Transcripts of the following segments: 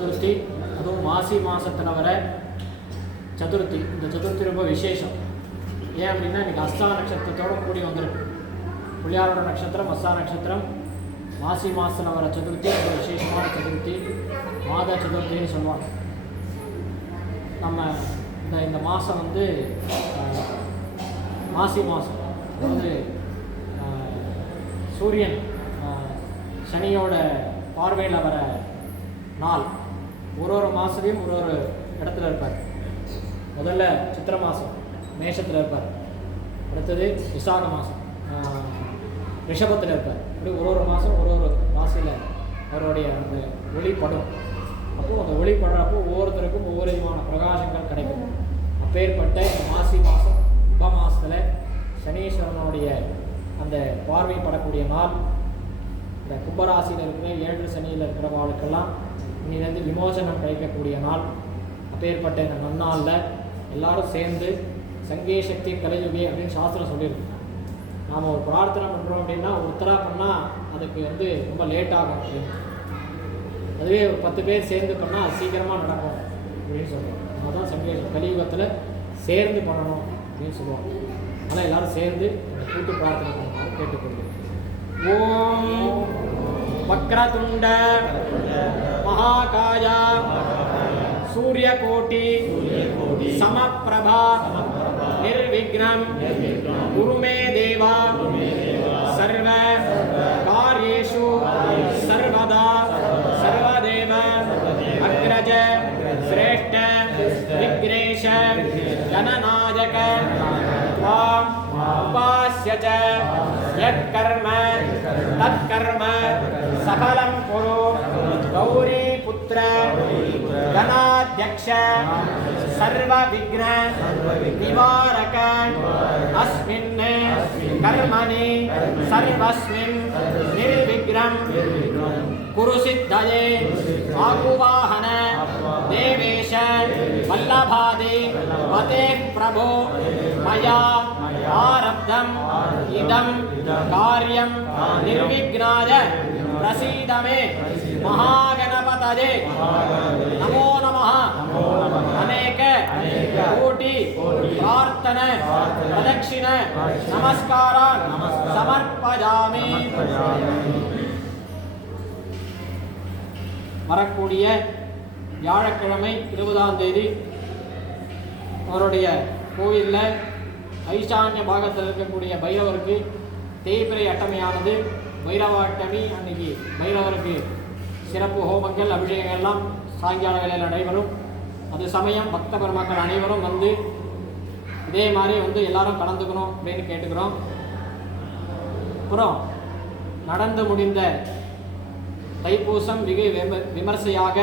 சதுர்த்தி, அதுவும் மாசி மாதத்தில் வர சதுர்த்தி. இந்த சதுர்த்தி ரொம்ப விசேஷம். ஏன் அப்படின்னா இன்றைக்கி அஸ்தா நட்சத்திரத்தோடு கூடி வந்திருக்கு. புள்ளியாரோட நட்சத்திரம் அஸ்தா நட்சத்திரம். மாசி மாதத்தில் வர சதுர்த்தி ரொம்ப விசேஷமான சதுர்த்தி, மாத சதுர்த்தின்னு சொல்லுவாங்க. நம்ம இந்த மாதம் வந்து மாசி மாதம், அதாவது சூரியன் சனியோட பார்வையில் வர நாள். ஒரு மாதத்துலேயும் ஒரு இடத்துல இருப்பார். முதல்ல சித்திரை மாதம் மேஷத்தில் இருப்பார், அடுத்தது விசாக மாதம் ரிஷபத்தில் இருப்பார். இப்படி ஒரு மாதம் ஒரு ராசியில் அவருடைய அந்த ஒளிப்படும். அப்போது அந்த ஒளிப்படுறப்போ ஒவ்வொருத்தருக்கும் ஒவ்வொரு விதமான பிரகாசங்கள் கிடைக்கும். அப்பேற்பட்ட இந்த மாசி மாதம் கும்ப மாதத்தில் சனீஸ்வரனுடைய அந்த பார்வைப்படக்கூடிய நாள். இந்த கும்பராசியில் இருக்கிற 7 சனியில் இருக்கிறவர்களுக்கெல்லாம் இன்னிலேருந்து விமோசனம் கிடைக்கக்கூடிய நாள். அப்பேற்பட்ட இந்த நன்னாளில் எல்லாரும் சேர்ந்து சங்கே சக்தி கலியுகே அப்படின்னு சாஸ்திரம் சொல்லியிருக்கு. நாம் ஒரு பிரார்த்தனை பண்ணுறோம் அப்படின்னா ஒருத்தராக பண்ணால் அதுக்கு வந்து ரொம்ப லேட் ஆகும் அப்படின்னு. அதுவே ஒரு 10 பேர் சேர்ந்து பண்ணால் அது சீக்கிரமாக நடக்கும் அப்படின்னு சொல்லுவோம். நம்ம தான் சங்கே கலியுகத்தில் சேர்ந்து பண்ணணும் அப்படின்னு சொல்லுவோம். அதனால் எல்லோரும் சேர்ந்து அந்த கூட்டு பிரார்த்தனை பண்ணுவாங்க கேட்டுக்கொள்கிறேன். ஓம் வக்ரதுண்ட மகாகாய சூரியகோட்டி சமப்பிரபா நிர்விக்னம் குருமே தேவா சர்வ காரியேஷு சர்வதா சர்வதேவ அக்ரஜ சிரேஷ்ட விக்னேஷ ஜனநாயக त्वाम् उपास्य च यत्कर्म तत्कर्म सकलं कुरु गौरीपुत्र गणाध्यक्ष सर्वविघ्न निवारक अस्मिन् कर्मणि सर्वस्मिन् निर्विघ्नं कुरु सिद्धये आकुवाहन देवेश वल्लभादि पते प्रभो मया आरब्धम् इदं कार्यं निर्विघ्नाय प्रसीद मे महागणपतये नमो नमः। अनेक कोटि प्रार्थना प्रदक्षिण नमस्कारान् समर्पयामि। வரக்கூடிய வியாழக்கிழமை 20ஆம் தேதி அவருடைய கோவிலில் ஈசான்ய பாகத்தில் இருக்கக்கூடிய பைரவருக்கு தேய்பிறை அட்டமையானது. பைரவ அட்டமி அன்னைக்கு பைரவருக்கு சிறப்பு ஹோமங்கள் அபிஷேகங்கள்லாம் சாயங்கால வேளையில் நடைபெறும். அது சமயம் பக்த பெருமக்கள் அனைவரும் வந்து இதே மாதிரி வந்து எல்லாரும் கலந்துக்கணும் அப்படின்னு கேட்டுக்கிறோம். அப்புறம் நடந்து முடிந்த தைப்பூசம் வெகு விமர்சையாக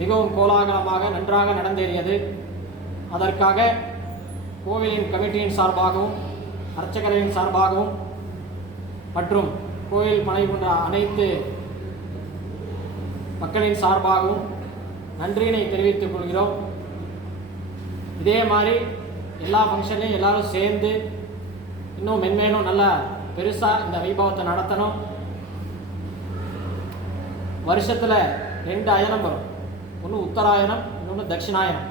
மிகவும் கோலாகலமாக நன்றாக நடந்தேறியது. அதற்காக கோவிலின் கமிட்டியின் சார்பாகவும் அர்ச்சகரின் சார்பாகவும் மற்றும் கோயில் பணிபுரிந்த அனைத்து மக்களின் சார்பாகவும் நன்றியினை தெரிவித்துக் கொள்கிறோம். இதே மாதிரி எல்லா ஃபங்க்ஷன்லையும் எல்லாரும் சேர்ந்து இன்னும் மென்மேலும் நல்லா பெருசாக இந்த வைபவத்தை நடத்தணும். வருஷத்தில் 2 அயனம் வரும். ஒன்று உத்தராயணம், இன்னொன்று தட்சிணாயனம்.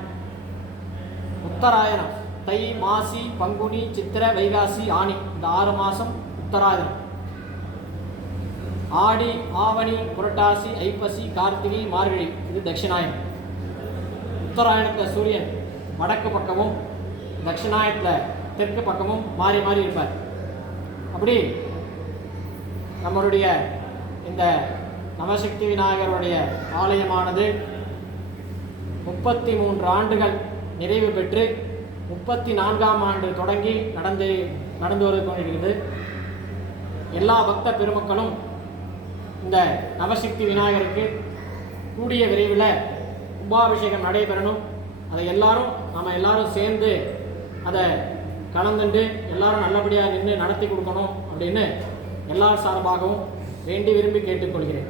உத்தராயணம் தை மாசி பங்குனி சித்திரை வைகாசி ஆனி, இந்த 6 மாதம் உத்தராயணம். ஆடி ஆவணி புரட்டாசி ஐப்பசி கார்த்திகை மார்கழி, இது தட்சிணாயனம். உத்தராயணத்தில் சூரியன் வடக்கு பக்கமும் தட்சிணாயனத்தில் தெற்கு பக்கமும் மாறி மாறி இருப்பார். அப்படி நம்மளுடைய இந்த நவசக்தி விநாயகருடைய ஆலயமானது 33 ஆண்டுகள் நிறைவு பெற்று 34ஆம் ஆண்டு தொடங்கி நடந்து வந்து கொண்டிருக்கிறது. எல்லா பக்த பெருமக்களும் இந்த நவசக்தி விநாயகருக்கு கூடிய விரைவில் கும்பாபிஷேகம் நடைபெறணும். அதை நம்ம எல்லாரும் சேர்ந்து அதை கலந்துண்டு எல்லாரும் நல்லபடியாக நின்று நடத்தி கொடுக்கணும் அப்படின்னு எல்லார் சார்பாகவும் வேண்டி விரும்பி கேட்டுக்கொள்கிறேன்.